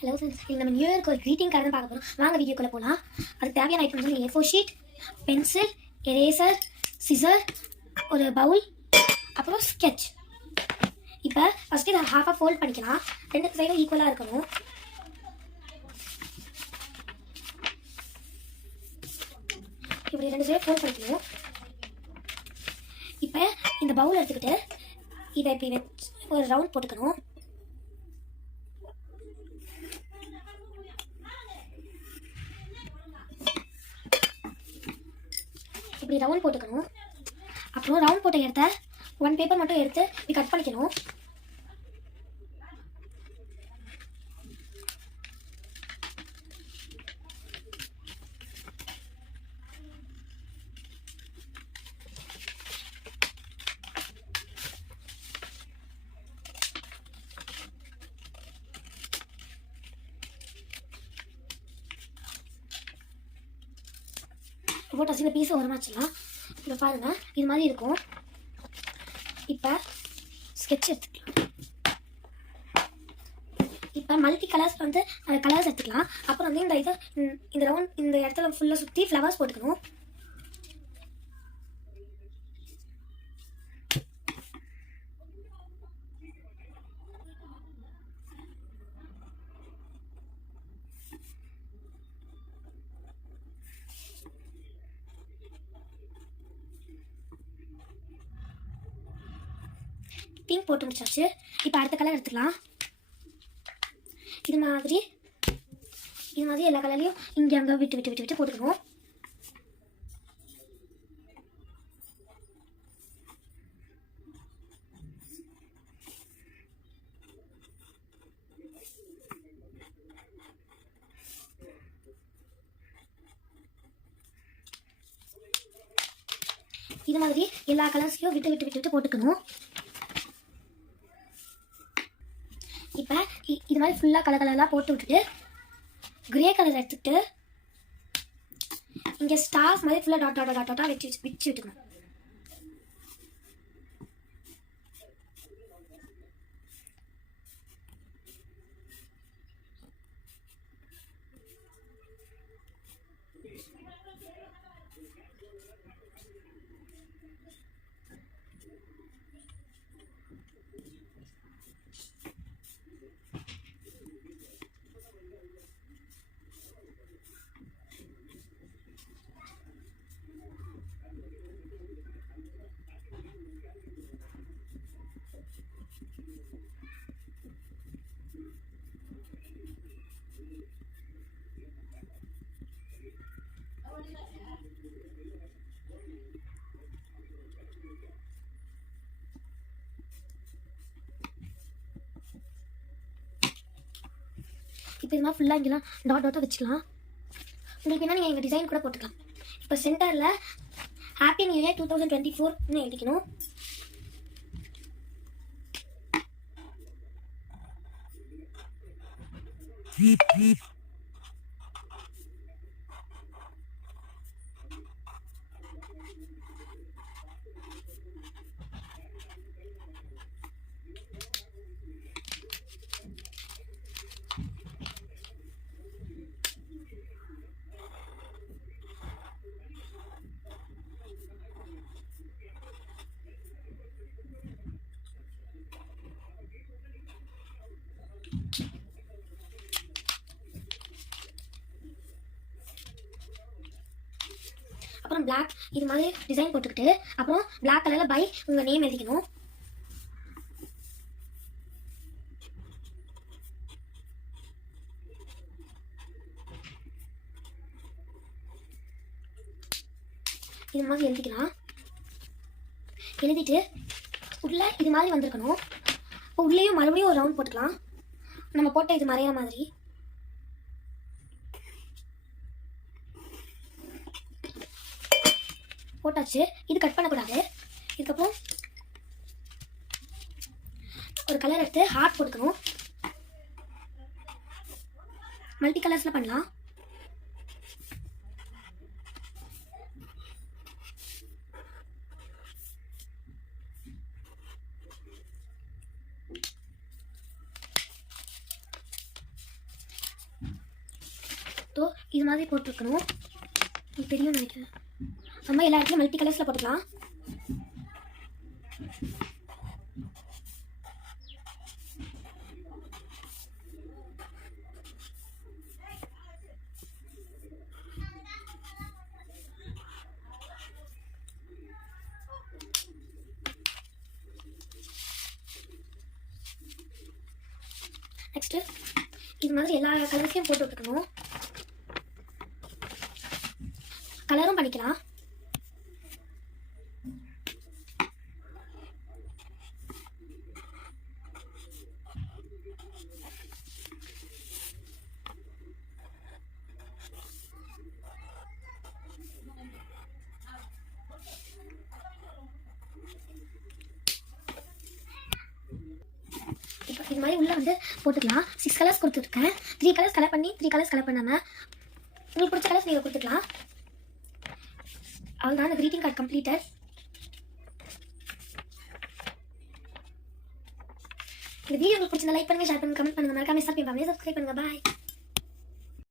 Hello friends, இங்கே நம்ம new இயர்க்கு ஒரு க்ரீட்டிங் கார்டு தான் பார்க்க போகிறோம். வாங்க வீடியோக்குள்ளே போகலாம். அதுக்கு தேவையான ஐட்டம் வந்து A4 sheet, pencil, eraser, scissor, ஒரு பவுல், அப்புறம் ஸ்கெட்ச். இப்போ ஃபஸ்ட்டு இதை ஹாஃபாக ஃபோல்ட் பண்ணிக்கலாம். ரெண்டு சைடும் ஈக்குவலாக இருக்கணும். இப்படி ரெண்டு சைடும் ஃபோல்ட் பண்ணிக்கணும். இப்போ இந்த பவுல் எடுத்துக்கிட்டு இதை இப்படி வச்சு ஒரு ரவுண்ட் போட்டுக்கணும். இப்படி ரவுண்ட் போட்டுக்கணும். அப்புறம் ரவுண்ட் போட்ட இடத்த ஒன் பேப்பர் மட்டும் எடுத்து இப்படி கட் பண்ணிக்கணும். போட்டு சில பீஸை உரமாச்சிடலாம். இப்போ பாருங்கள், இது மாதிரி இருக்கும். இப்போ ஸ்கெட்ச் எடுத்துக்கலாம். இப்போ மல்டி கலர்ஸ் வந்து கலர்ஸ் எடுத்துக்கலாம். அப்புறம் வந்து இந்த ரவுண்ட் இந்த இடத்துல ஃபுல்லாக சுற்றி ஃப்ளவர்ஸ் போட்டுக்கணும். பிங்க் போட்டு முடிச்சாச்சு. இப்போ அடுத்த கலர் எடுத்துக்கலாம். இது மாதிரி எல்லா கலர்லையும் இங்கே அங்கே விட்டு விட்டு விட்டு விட்டு போட்டுக்கணும். இது மாதிரி எல்லா கலர்ஸ்லையும் விட்டு விட்டு விட்டு விட்டு போட்டுக்கணும். இப்போ இது மாதிரி ஃபுல்லாக கலர்லாம் போட்டு விட்டுட்டு கிரே கலர் எடுத்துக்கிட்டு இங்கே ஸ்டார்ஸ் மாதிரி ஃபுல்லாக டாட் டாட் டாட் டாட்டாக வச்சு விட்டுக்கணும். இப்போ இது மாதிரி ஃபுல்லாக இங்கெல்லாம் டாட் டாட்டாக வச்சுக்கலாம். உங்களுக்கு என்ன நீங்கள் எங்கள் டிசைன் கூட போட்டுக்கலாம். இப்போ சென்டரில் ஹாப்பி நியூ இயர் 2024 எழுதிக்கணும். அப்புறம் பிளாக் இது மாதிரி டிசைன் போட்டுக்கிட்டு அப்புறம் பிளாக் கலரில் பை உங்கள் நேம் எழுதிக்கணும். இது மாதிரி எழுதிக்கலாம். எழுதிட்டு உள்ள இது மாதிரி வந்திருக்கணும். இப்போ உள்ளேயும் மறுபடியும் ஒரு ரவுண்ட் போட்டுக்கலாம். நம்ம போட்ட இது மறையிற மாதிரி போட்டாச்சு. இது கட் பண்ணக்கூடாது. இதுக்கப்புறம் ஒரு கலர் எடுத்து ஹார்ட் போட்டுக்கணும். மல்டி கலர்ஸில் பண்ணலாம். ஸோ இது மாதிரி போட்டிருக்கணும். இது தெரியும் நினைக்கிறேன். நம்ம எல்லா இடத்துலையும் மல்டி கலர்ஸில் போட்டுக்கலாம். நெக்ஸ்ட்டு இது மாதிரி எல்லா கலர்ஸையும் போட்டு விட்டுக்கணும். கலரும் பண்ணிக்கலாம். இப்போ இது மாதிரி உள்ளே வந்து போட்டுக்கலாம். 6 கலர்ஸ் கொடுத்துருக்கேன். 3 கலர்ஸ் கலர் பண்ணி 3 கலர்ஸ் கலர் பண்ணாமல் உங்களுக்கு பிடிச்ச கலர்ஸ் நீங்கள் கொடுத்துக்கலாம். அவ்வளோதான், அந்த க்ரீட்டிங் கார்டு கம்ப்ளீட்டட். இந்த வீடியோ உங்களுக்கு பிடிச்சிருந்தா லைக் பண்ணுங்கள், ஷேர் பண்ணுங்கள், கமெண்ட் பண்ணுங்கள், மறக்காம சப்ஸ்கிரைப் பண்ணுங்கள். பாய்.